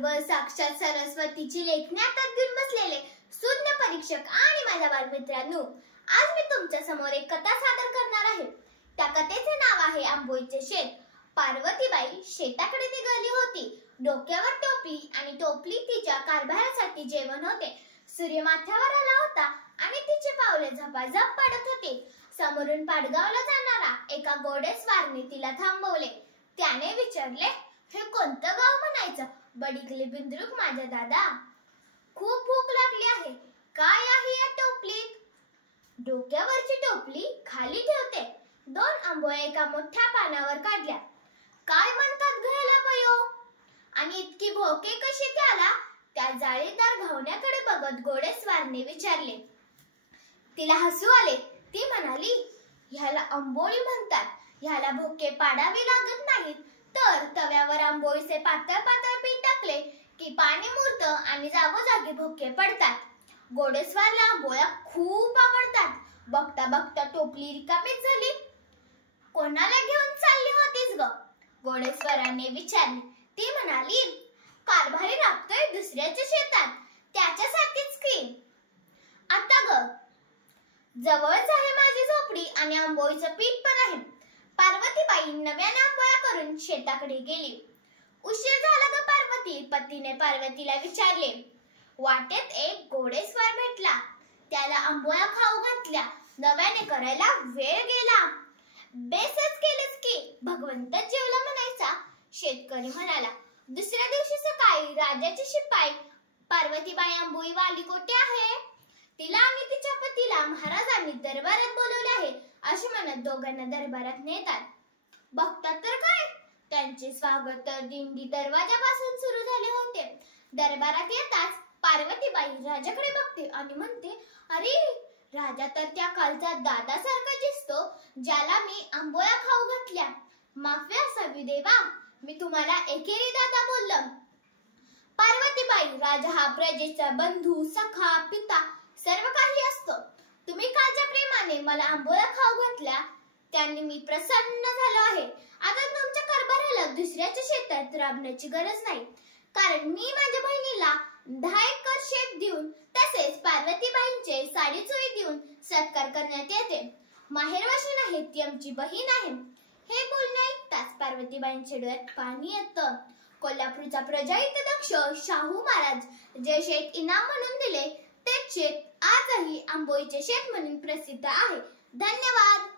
सर्व साक्षात सरस्वतीची लेखणी हातात घेऊन बसलेले सुज्ञ परीक्षक आणि माझ्या बालमित्रांनो, आज मी तुमच्या समोर एक कथा सादर करणार आहे। त्या कथेचे नाव आहे आंबोईचे शेत। पार्वतीबाई शेताकडे निघाली होती। डोक्यावर टोपली आणि टोपलीत तिच्या कारभारासाठी जेवण होते। सूर्य माथ्यावर आला होता आणि तिचे पावले झपाझप पडत होते। समोरून पाडगावला जाणारा एका घोडेस्वाराने तिला थांबवले। त्याने विचारले, हे कोणतं गाव म्हणायचं? बडीकले बिंद्रुक माझा दादा, खूप भूक लागली आहे। काय आहे या टोपलीत? डोक्यावरची टोपली खाली ठेवते। 2 आंबोळ्या एका मोठ्या पानावर काढल्या। काय म्हणतात घ्यायला बयो? आणि इतकी भोके कशी त्याला? त्या जाळीदार घावण्याकडे बघत घोडेस्वाराने विचारले। तिला हसू आले। ती म्हणाली, ह्याला आंबोळी म्हणतात। ह्याला भोके पाडावे लागत नाहीत, तर तव्यावर आंबोळीचे पातळ पातळ पीठ टाकले की पाणी मुरतं आणि जागोजागी भोके पडतात। घोडेस्वाराला आंबोळ्या खूप आवडतात। बघता बघता टोपली रिकामीच झाली। कोणाला घेऊन चालली होतीस ग? घोडेस्वाराने विचारले। ती म्हणाली, कारभारी राबतोय दुसऱ्याच्या शेतात, त्याच्यासाठीच की। आता ग जवळच आहे माझी झोपडी आणि आंबोळीचं पीठ पण आहे। पार्वतीबाई नव्याने आंबोळ्या करून शेताकडे गेली। उशीर झाला ग पार्वती, पतीने पार्वतीला विचारले। वाटेत एक घोडेस्वार भेटला। त्याला आंबोळ्या खाऊ घातल्या। नव्याने करायला वेळ गेला। बेसच केलीस की, भगवंत जेवला म्हणायचा, शेतकरी म्हणाला। दुसऱ्या दिवशी सकाळी राजाचे शिपाई पार्वतीबाई आंबोळी वाली कोठे आहे? तिला आणि तिच्या पतीला महाराजांनी दरबारात बोलवले आहे, असे म्हणत दोघांना दरबारात नेतात। बघतात तर काय, त्यांचे स्वागत तर दिंडी दरवाजापासून सुरू झाले होते। दरबारात येताच पार्वतीबाई राजाकडे बघते आणि म्हणते, अरे राजा तर त्या कालचा दादासारखा दिसतो, ज्याला मी आंबोळ्या खाऊ घातल्या। माफी असावी देवा, मी तुम्हाला एकेरी दादा बोललो। पार्वतीबाई, राजा हा प्रजेचा बंधू, सखा, पिता सर्व काही असतो। तुम्ही कालच्या प्रेमाने मला आंबोळ्या खाऊ घातल्या, त्यांनी मी प्रसन्न झालो आहे। आता तुमच्या कारभाराला दुसऱ्याच्या शेतात राबण्याची गरज नाही, कारण मी माझ्या बहिणीला 10 एकर शेत देऊन तसेच पार्वतीबाईंचे साडीचोळी देऊन सत्कार करण्यात येते। माहेरवाशीण आहे ती आमची बहीण आहे। हे बोलणे ऐकताच पार्वतीबाईंच्या डोळ्यात पाणी येतं। कोल्हापूरचा प्रजाहित दक्ष शाहू महाराज जे शेत इनाम म्हणून दिले, तेच शेत आजही आंबोईचे शेत म्हणून प्रसिद्ध आहे। धन्यवाद।